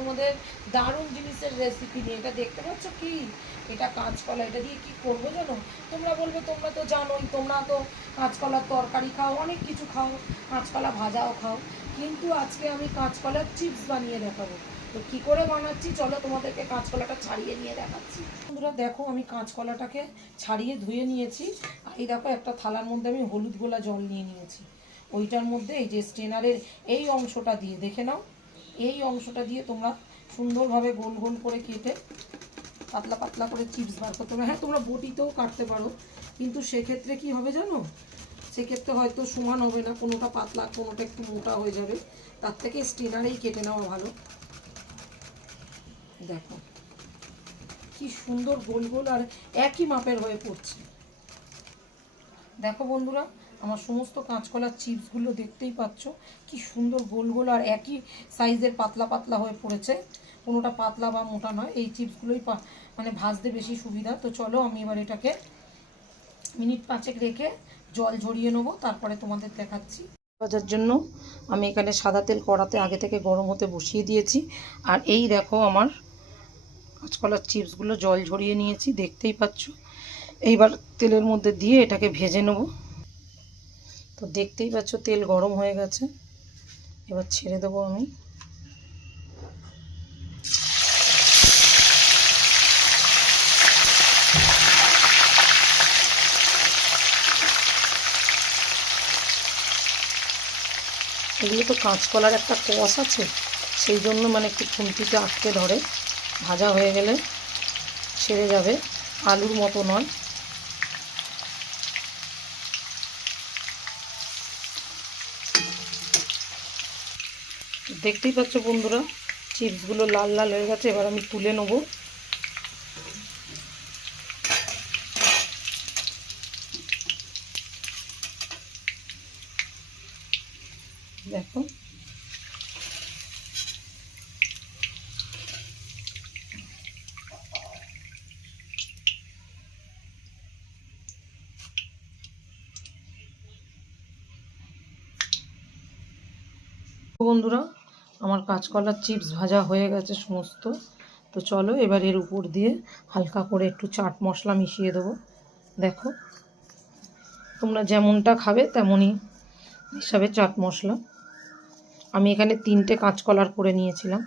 তোমাদের দারুণ জিনিসের রেসিপি নিয়ে। এটা দেখতে পাচ্ছ কি, এটা কাঁচকলা। এটা দিয়ে কি করবো জানো? তোমরা বলবে তোমরা তো জানোই, তোমরা তো কাঁচকলার তরকারি খাও, অনেক কিছু খাও, কাঁচকলা ভাজাও খাও, কিন্তু আজকে আমি কাঁচকলার চিপস বানিয়ে দেখাবো। তো কী করে বানাচ্ছি চলো তোমাদেরকে কাঁচকলাটা ছাড়িয়ে নিয়ে দেখাচ্ছি। বন্ধুরা দেখো, আমি কাঁচকলাটাকে ছাড়িয়ে ধুয়ে নিয়েছি। আর এই দেখো, একটা থালার মধ্যে আমি হলুদ গোলা জল নিয়ে নিয়েছি। ওইটার মধ্যে এই যে স্ট্রেনারের এই অংশটা দিয়ে, দেখে নাও, এই অংশটা দিয়ে তোমরা সুন্দরভাবে গোল গোল করে কেটে পাতলা পাতলা করে চিপস বার করতে পারো। হ্যাঁ, তোমরা বটিতেও কাটতে পারো, কিন্তু সেক্ষেত্রে কি হবে জানো, সেক্ষেত্রে হয়তো সমান হবে না, কোনোটা পাতলা কোনোটা একটু মোটা হয়ে যাবে। তার থেকে স্ট্রেনারেই কেটে নেওয়া ভালো। দেখো কি সুন্দর গোল গোল আর একই মাপের হয়ে পড়ছে। দেখো বন্ধুরা, আমার সমস্ত কাঁচকলার চিপসগুলো দেখতেই পাচ্ছ কি সুন্দর গোল গোল আর একই সাইজের পাতলা পাতলা হয়ে পড়েছে, কোনোটা পাতলা বা মোটা নয়। এই চিপসগুলোই মানে ভাজতে বেশি সুবিধা। তো চলো আমি এবার এটাকে মিনিট 5 রেখে জল ঝরিয়ে নেবো, তারপরে তোমাদের দেখাচ্ছি। ভাজার জন্য আমি এখানে সাদা তেল কড়াতে আগে থেকে গরম হতে বসিয়ে দিয়েছি। আর এই দেখো, আমার কাঁচকলার চিপসগুলো জল ঝরিয়ে নিয়েছি, দেখতেই পাচ্ছ। এইবার তেলের মধ্যে দিয়ে এটাকে ভেজে নেব। তো দেখতেই পাচ্ছ তেল গরম হয়ে গেছে, এবার ছেড়ে দেবো আমি। এগুলো তো কাঁচকলার একটা কষ আছে, সেই জন্য মানে একটু খুন্তিতে আটকে ধরে। ভাজা হয়ে গেলে ছেড়ে যাবে, আলুর মতো নয়। দেখতেই পাচ্ছ বন্ধুরা, চিপসগুলো লাল লাল হয়ে গেছে। এবার আমি তুলে নেব। দেখো বন্ধুরা, আমার কাঁচকলার চিপস ভাজা হয়ে গেছে সমস্ত। তো চলো এবার এর উপর দিয়ে হালকা করে একটু চাট মশলা মিশিয়ে দেবো। দেখো, তোমরা যেমনটা খাবে তেমনই হিসাবে চাট মশলা। আমি এখানে 3টে কাঁচকলার করে নিয়েছিলাম।